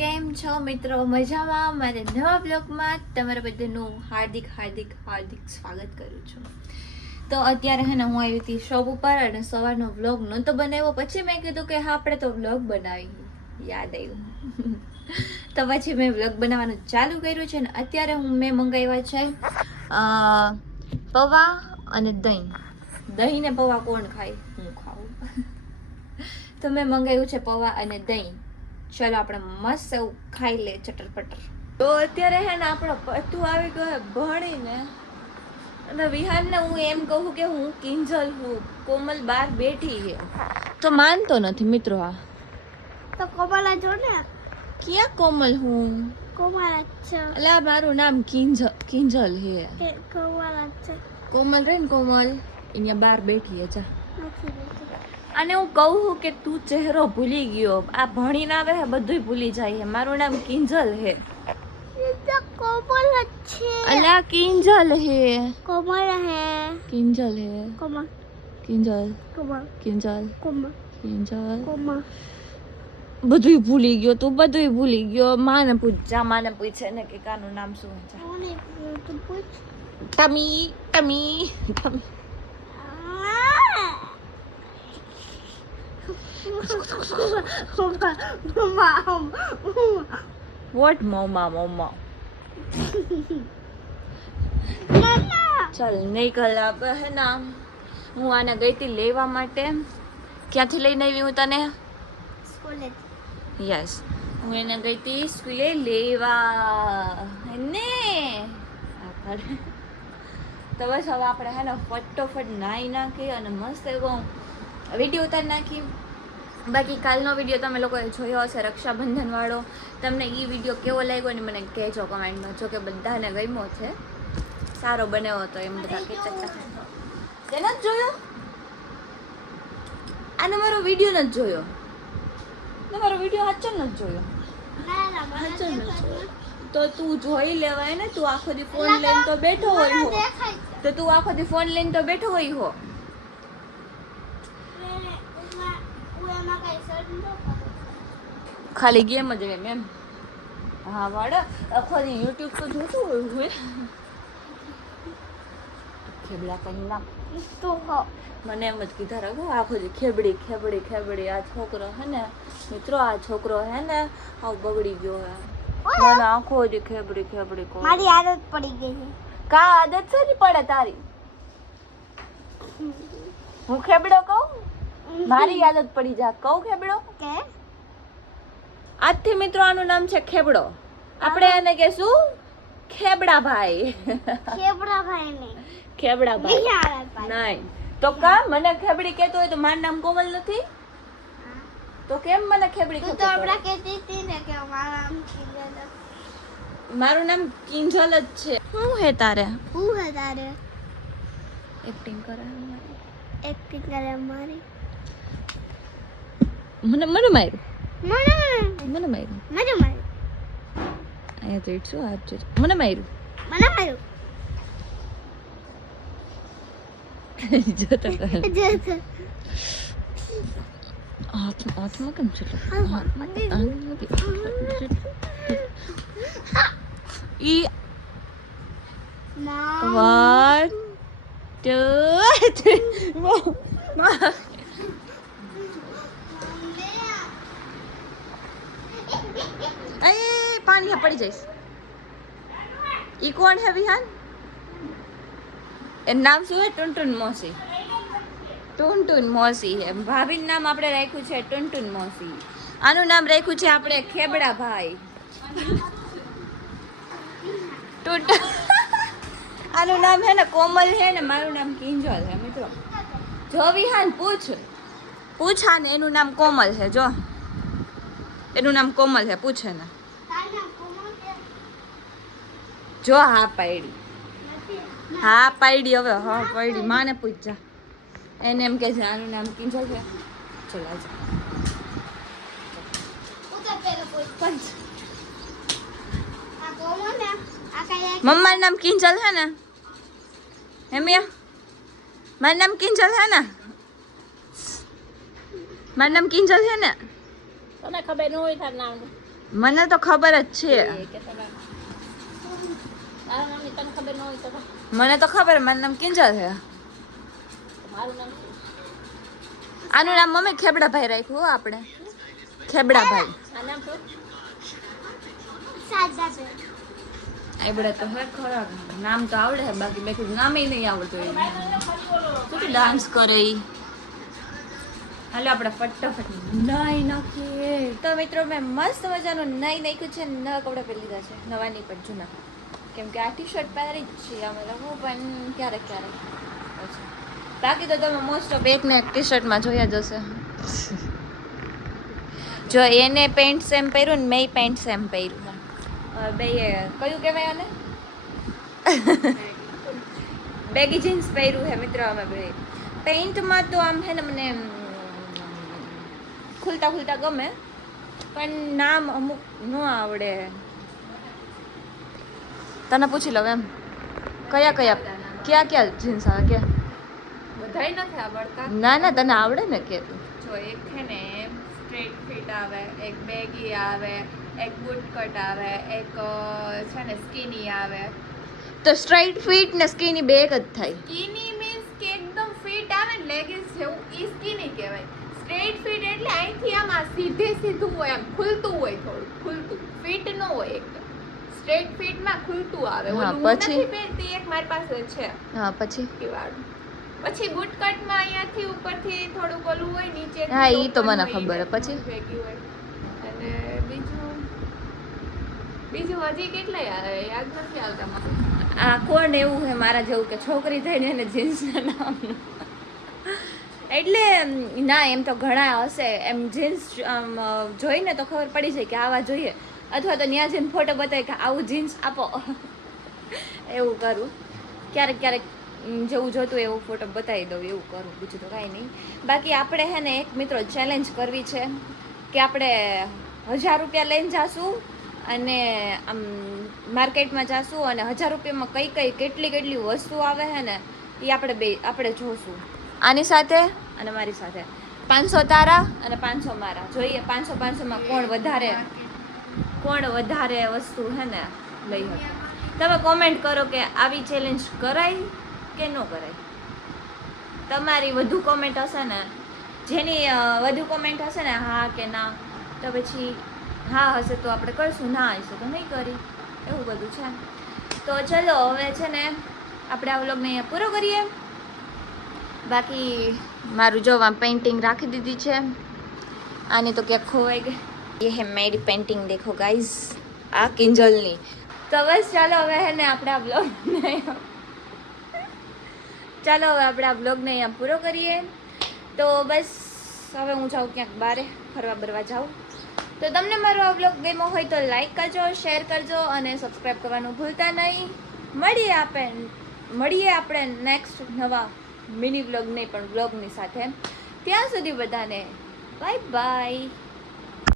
કેમ છો મિત્રો? મજામાં? મારા નવા બ્લોગમાં તમારા બધાનું હાર્દિક સ્વાગત કરું છું. તો અત્યારે હે ને હું આવી હતી શોપ ઉપર અને સવારનો વ્લોગ નહોતો બનાવ્યો. પછી મેં કીધું કે હા આપણે તો વ્લોગ બનાવી, યાદ આવ્યું. તો પછી મેં વ્લોગ બનાવવાનું ચાલુ કર્યું છે. ને અત્યારે મેં મંગાવ્યા છે પૌવા અને દહીં. દહીં ને પૌવા કોણ ખાય? હું ખાઉં. તો મેં મંગાવ્યું છે પૌવા અને દહીં. ચાલો આપણે મસ્ત એવું ખાઈ લે ચટર પટર. તો અત્યારે હે ને આપણો પતુ આવી ગયો ભણીને, અને વિહાનને હું એમ કહું કે હું કિંજલ હું, કોમલ બહાર બેઠી છે તો માનતો નથી મિત્રો. આ તો કોમલ જો ને. ક્યાં કોમલ? હું કોમલ છે. એટલે મારું નામ કિંજલ હે. કોમલ છે. કોમલ રે ને કોમલ અહીંયા બહાર બેઠી હે. જા નથી બેઠી. અને હું કહું કે તું ચહેરો ભૂલી ગયો. આ ભણીને આવે હે બધુંય ભૂલી જાય હે. મારું નામ કિંજલ હે. એ તો કોમલ છે. અલા કિંજલ હે. કોમલ હે. કિંજલ હે. કોમલ. કિંજલ. કોમલ. કિંજલ. કોમલ. કિંજલ. કોમલ. બધુંય ભૂલી ગયો તું, બધુંય ભૂલી ગયો. માને પૂછ, જા માને પૂછે ને કે કાનું નામ શું છે. કોને તું પૂછ. ટમી ટમી ટમી. વોટ મોમા ચાલ નીકળ. આપણે હે ના હું આને ગઈ હતી લેવા માટે. ક્યાંથી લઈને આવી હું તને? સ્કૂલે. યસ, હું એને ગઈ હતી સ્કૂલે લેવા ને. તો બસ હવે આપણે હે ને ફટોફટ નાહી નાખી અને મસ્ત એવો વિડીયો ઉતારી નાખી. બાકી કાલનો વિડીયો તમે લોકોએ જોયો હશે રક્ષાબંધન વાળો. તમને એ વિડીયો કેવો લાગ્યો ને મને કહેજો કમેન્ટમાં. જો કે બધાને ગમ્યો છે, સારો બનાવ્યો હતો એમ બધા કહેતા હતા. તેને જ જોયો? આને મારો વિડીયો નથી જોયો? મારો વિડીયો હાચો નથી જોયો? હાચો નથી જોયો તો તું જોઈ લેવાય ને. તું આખો દી ફોન લઈને તો બેઠો હોય હો. તો તું આખો દી ફોન લઈને તો બેઠો હોય હો. ખાલી ગેમ જ રમે એમ? હા વાડા આખો દી યુટ્યુબ તો જોતું હોય. ખેબડા કઈ નામ તો હો મને એમ જ કીધા રાખો આખો દી ખેબડી ખેબડી ખેબડી. આ છોકરો હે ને મિત્રો, આ છોકરો હે ને આવ બગડી ગયો હે. મને આખો દી ખેબડી ખેબડી કહો. મારી આદત પડી ગઈ છે. કા આદત છે ની પડે તારી? હું ખેબડો કહું? મારી આદત પડી જા કહું ખેબડો કે આજથી મિત્રો આનું નામ છે ખેબડો. આપણે એને કહેશું ખેબડાભાઈ. ખેબડાભાઈ ને ખેબડાભાઈ નહીં તો કા મને ખેબડી કહેતો હોય તો મારું નામ કોમલ નથી તો કેમ મને ખેબડી તું તો આપડા કહેતી હતી ને કે મારા નામ કિંજલ. મારું નામ કિંજલ જ છે. શું હે તારે? હું હે તારે? એક્ટિંગ કરે એક્ટિંગ કરે મારી. મને મને માર્યું. મને માર્યું. અહીંયા તો શું હાથ છે? મને માર્યું. જોતો જો હાથમાં કેમ છે? ઈ 1 2 3 પાણી પડી જઈશ. ઈ કોણ હે વિહાન? એનું નામ શું હે? ટુનટુન મોસી. ટુનટુન મોસી હે. ભાભીનું નામ આપણે રાખ્યું છે ટુનટુન મોસી. આનું નામ રાખ્યું છે આપણે ખેબડા ભાઈ. આનું નામ હે ને કોમલ હે ને મારું નામ કિંજલ હે મિત્રો. જો વિહાન પૂછ આને, એનું નામ કોમલ છે. જો એનું નામ કોમલ છે, પૂછે ને. જો હા પાડી. હા પાડી. હવે હા પાડી. માને પૂછ. એને એમ કે છે આનું નામ કિંજલ છે. ચલા જા. મમ્માનું નામ કિંજલ હે ને? હેમિયા મારું નામ કિંજલ હે ને? મારું નામ કિંજલ છે ને? તને ખબર ન હોય તાર નામ મને તો ખબર જ છે મને તો ખબર મારું નામ કિંજલ છે આનું નામ મમ્મી ખેબડાભાઈ રાખ્યું હો આપણે ખેબડાભાઈ એબડા તો હે ખરા નામ તો આવડે છે બાકી મેં કીધું નામે નહીં આવડતું શું ડાન્સ કરે ઈ હાલો આપણે ફટાફટ નાઈ નાખીએ તો મિત્રો મેં મસ્ત મજાનું નાઈ નાખ્યું છે નવા કપડાં પહેરી લીધા છે નવા નહીં પણ જૂના કેમ કે આ ટી શર્ટ પહેરી જ છીએ અમે લોકો પણ ક્યારેક ક્યારેક પછી બાકી તો તમે મોસ્ટ ઓફ એકને એક ટી શર્ટમાં જોયા જ હશે જો એને પેન્ટ સેમ પહેર્યું ને મેં પેન્ટ સેમ પહેર્યું બે કયું કહેવાય આને બેગી જીન્સ પહેર્યું છે મિત્રો અમે બે પેન્ટમાં તો આમ છે ને મને ખુલતા ખુલતા ગમે પણ નામ અમુક ન આવડે તને પૂછી લઉં એમ કયા ક્યાં જીન્સ આવે કે બધાય નથી આવડતા ના ના તને આવડે ને કે તું જો એક છે ને સ્ટ્રેટ ફિટ આવે એક બેગી આવે એક બૂટ કટ આવે એક છે ને સ્કીની આવે તો સ્ટ્રાઇટ ફિટ ને સ્કીની બે એક જ થાય સ્કીની મીન્સ કે એકદમ ફિટ આવે ને લેગિન્સ જેવું ઈ સ્કીની કહેવાય સ્ટ્રેટ ફિટ એટલે અહીંથી આમ આ સીધે સીધું હોય આમ ખુલતું હોય થોડું ખુલતું ફિટ ન હોય એકદમ સ્ટ્રેટ ફિટમાં ખુલતું આવે હા, ઓલું હું પછી? નથી પહેરતી એક મારી પાસે છે હા પછી વાળું પછી બૂટ કટમાં અહીંયાથી ઉપરથી થોડુંક ઓલું હોય નીચે હા, ઈ તો મને ખબર હે. પછી? ભેગી હોય અને બીજું હજી કેટલાય આવે યાદ નથી આવતા મને આ કોણ એવું છે મારા જેવું કે છોકરી થઈને એને જીન્સના નામ એટલે ના એમ તો ઘણા હશે એમ જીન્સ જોઈને તો ખબર પડી જાય કે આવા જોઈએ અથવા તો ત્યાં જઈને ફોટો બતાવે કે આવું જીન્સ આપો એવું કરું ક્યારેક ક્યારેક જેવું જોતું એવું ફોટો બતાવી દઉં એવું કરું બીજું તો કાંઈ નહીં બાકી આપણે હે ને એક મિત્રો ચેલેન્જ કરવી છે કે આપણે 1000 રૂપિયા લઈને જાશું અને આમ માર્કેટમાં જાશું અને 1000 રૂપિયામાં કઈ કેટલી વસ્તુ આવે છે ને એ આપણે જોશું આની સાથે અને મારી સાથે 500 તારા અને 500 મારા જોઈએ 500માં કોણ વધારે વસ્તુ હે ને લઈ શકે તમે કોમેન્ટ કરો કે આવી ચેલેન્જ કરાય કે ન કરાય તમારી વધુ કોમેન્ટ હશે ને જેની વધુ કોમેન્ટ હશે ને હા કે ના તો પછી હા હશે તો આપણે કરશું ના હશે તો નહીં કરી એવું બધું છે તો ચલો હવે છે ને આપણે આ વ્લોગને અહીંયા પૂરો કરીએ બાકી મારું જો આ પેઇન્ટિંગ રાખી દીધી છે આની તો ક્યાંક ખોવાઈ ગઈ ये है मेरी पेंटिंग देखो गाइस આ કિંજલની તો બસ ચાલો હવે હે ને આપણે આ બ્લોગને અહીંયા પૂરો કરીએ તો બસ હવે હું જાઉં ક્યાંક બારે ફરવા બરવા જાઉં તો તમને મારો આ બ્લોગ ગમ્યો હોય તો લાઈક કરજો શેર કરજો અને સબસ્ક્રાઈબ કરવાનું ભૂલતા નહીં મળીએ આપણે નેક્સ્ટ નવા મિની બ્લોગની સાથે ત્યાં સુધી બધાને બાય બાય